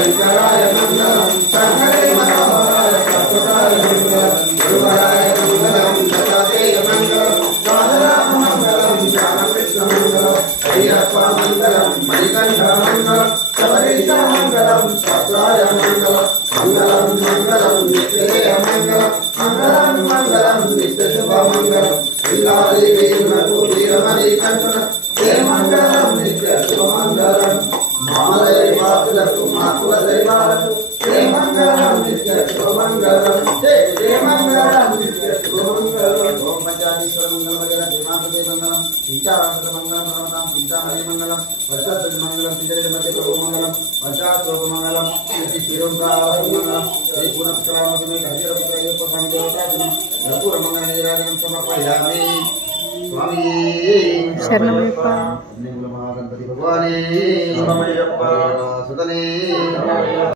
शंकराय मंगलम शंकरे मनोहराय काकुटाय मंगलम गुरुवराय मंगलम दत्तात्रेय मंगलम राम मंगलम रामकृष्ण मंगलम अय्यप्पा मंगलम मणिकंठ मंगलम सबरीश मंगलम शास्त्राय मंगलम मंगलम मंगलम नित्य मंगलम मंगलम मंगलम नित्य शुभ मंगलम इल्लादि वीरमणि वीरमणिकंठ हे मंगलम नित्य शुभ मंगलम मामदैवातु माकुलदैवातु हे मंगलम नित्य शुभ मंगलम हे मंगलम नित्य शुभ मंगलम ओम पंचादीश्वर मंगलम वगैरह देवांतरे मंगलम विचारांत मंगलम मनोनाम चिंतामणि मंगलम वज्रध्वज मंगलम सिद्धे मध्य प्रभु मंगलम वज्रास्वरूप मंगलम श्री शिरोंद्रावत मंगलम हे पुनस्कलामति में हरिहर पुत्र अय्यप्पा स्वामी देवता कर्पूर मंगल निराजनं समर्पयामि स्वामी शरणमयप्पा महागणपति भगवाने शरणमयप्पा सुतने